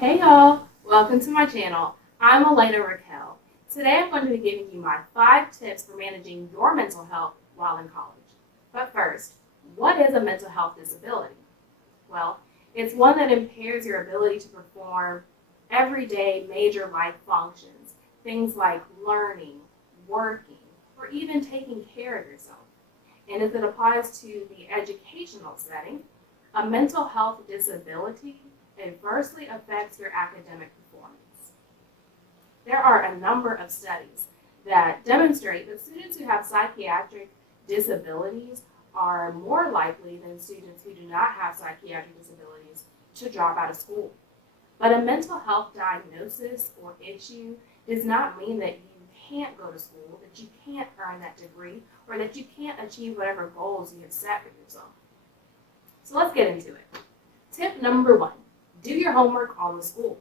Hey y'all, welcome to my channel. I'm Elena Raquel. Today I'm going to be giving you my 5 tips for managing your mental health while in college. But first, what is a mental health disability? Well, it's one that impairs your ability to perform everyday major life functions, things like learning, working, or even taking care of yourself. And as it applies to the educational setting, a mental health disability adversely affects your academic performance. There are a number of studies that demonstrate that students who have psychiatric disabilities are more likely than students who do not have psychiatric disabilities to drop out of school. But a mental health diagnosis or issue does not mean that you can't go to school, that you can't earn that degree, or that you can't achieve whatever goals you have set for yourself. So let's get into it. Tip number 1, do your homework on the school.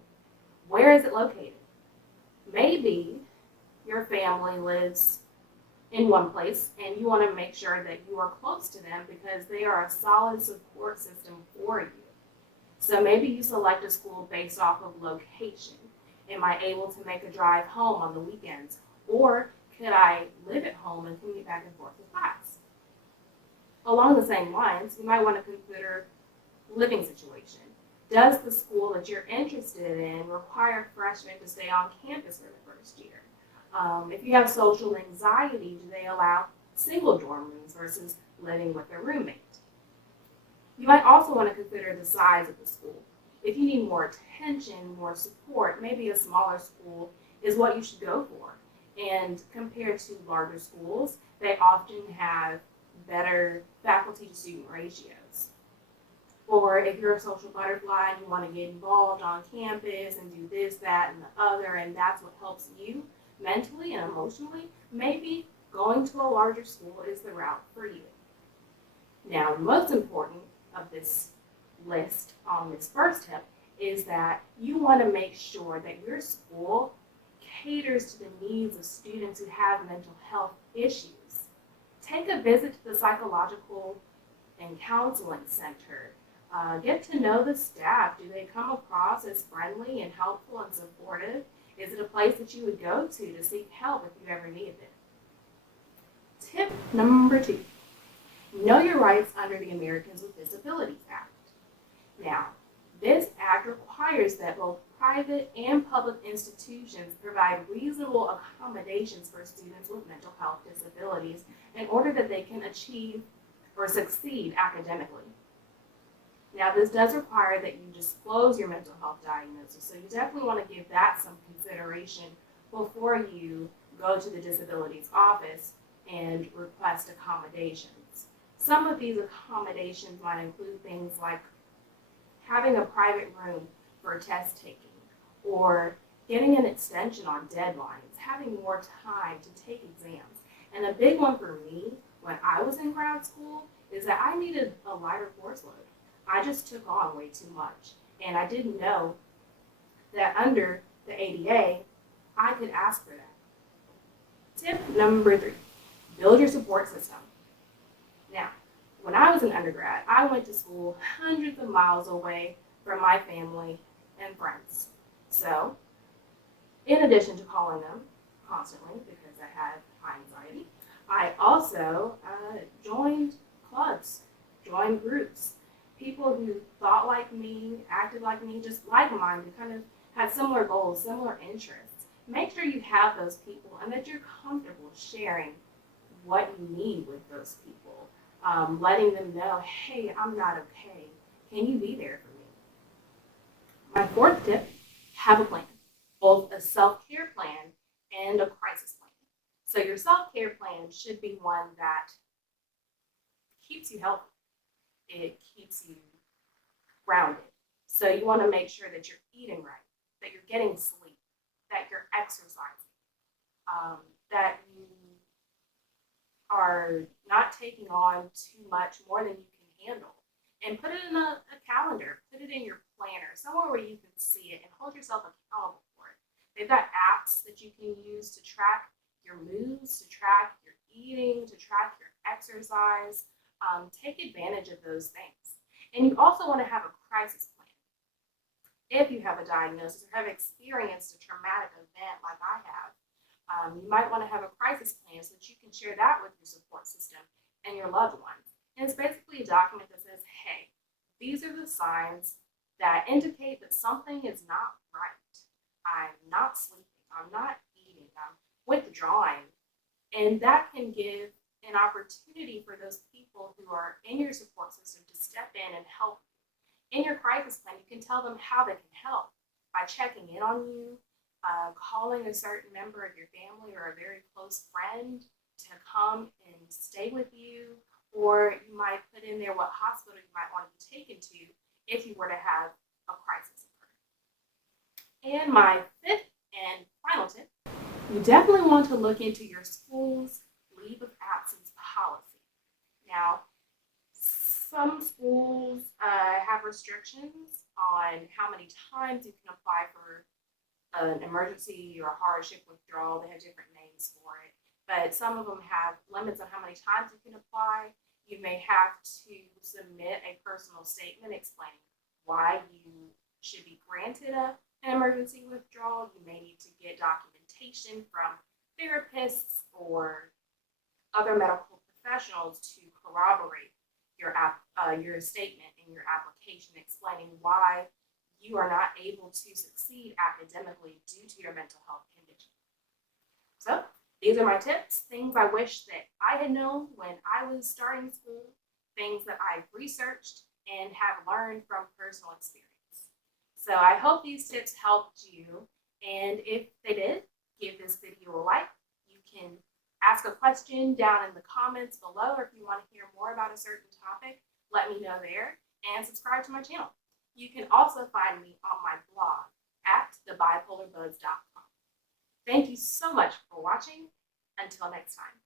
Where is it located? Maybe your family lives in one place and you want to make sure that you are close to them because they are a solid support system for you. So maybe you select a school based off of location. Am I able to make a drive home on the weekends? Or could I live at home and commute back and forth to class? Along the same lines, you might want to consider living situation. Does the school that you're interested in require freshmen to stay on campus for the first year? If you have social anxiety, do they allow single dorm rooms versus living with a roommate? You might also want to consider the size of the school. If you need more attention, more support, maybe a smaller school is what you should go for. And compared to larger schools, they often have better faculty to student ratios. Or if you're a social butterfly and you want to get involved on campus and do this, that, and the other, and that's what helps you mentally and emotionally, maybe going to a larger school is the route for you. Now, the most important of this list on this first tip is that you want to make sure that your school caters to the needs of students who have mental health issues. Take a visit to the psychological and counseling center. Get to know the staff. Do they come across as friendly and helpful and supportive? Is it a place that you would go to seek help if you ever needed it? Tip number 2, know your rights under the Americans with Disabilities Act. Now, this act requires that both private and public institutions provide reasonable accommodations for students with mental health disabilities in order that they can achieve or succeed academically. Now, this does require that you disclose your mental health diagnosis, so you definitely want to give that some consideration before you go to the disabilities office and request accommodations. Some of these accommodations might include things like having a private room for test taking, or getting an extension on deadlines, having more time to take exams. And a big one for me when I was in grad school is that I needed a lighter course load. I just took on way too much. And I didn't know that under the ADA, I could ask for that. Tip number 3, build your support system. Now, when I was an undergrad, I went to school hundreds of miles away from my family and friends. So, in addition to calling them constantly because I had high anxiety, I also joined clubs, joined groups. People who thought like me, acted like me, just like-minded, kind of had similar goals, similar interests. Make sure you have those people and that you're comfortable sharing what you need with those people. Letting them know, hey, I'm not okay. Can you be there for me? My 4th tip, have a plan, both a self-care plan and a crisis plan. So your self-care plan should be one that keeps you healthy. It keeps you grounded. So you want to make sure that you're eating right, that you're getting sleep, that you're exercising, that you are not taking on too much more than you can handle. And put it in a calendar, put it in your planner, somewhere where you can see it and hold yourself accountable for it. They've got apps that you can use to track your moods, to track your eating, to track your exercise. Take advantage of those things. And you also want to have a crisis plan. If you have a diagnosis or have experienced a traumatic event like I have, you might want to have a crisis plan so that you can share that with your support system and your loved ones. And it's basically a document that says, hey, these are the signs that indicate that something is not right. I'm not sleeping, I'm not eating, I'm withdrawing. And that can give an opportunity for those people who are in your support system to step in and help. In your crisis plan, you can tell them how they can help by checking in on you, calling a certain member of your family or a very close friend to come and stay with you, or you might put in there what hospital you might want to be taken to if you were to have a crisis occur. And my fifth and final tip, you definitely want to look into your school's leave of absence policy. Now, some schools have restrictions on how many times you can apply for an emergency or hardship withdrawal. They have different names for it, but some of them have limits on how many times you can apply. You may have to submit a personal statement explaining why you should be granted an emergency withdrawal. You may need to get documentation from therapists or other medical professionals to corroborate your statement in your application explaining why you are not able to succeed academically due to your mental health condition. So these are my tips, things I wish that I had known when I was starting school, things that I've researched and have learned from personal experience. So I hope these tips helped you, and if they did, give this video a like. You can ask a question down in the comments below, or if you want to hear more about a certain topic, let me know there, and subscribe to my channel. You can also find me on my blog at thebipolarbuzz.com. Thank you so much for watching. Until next time.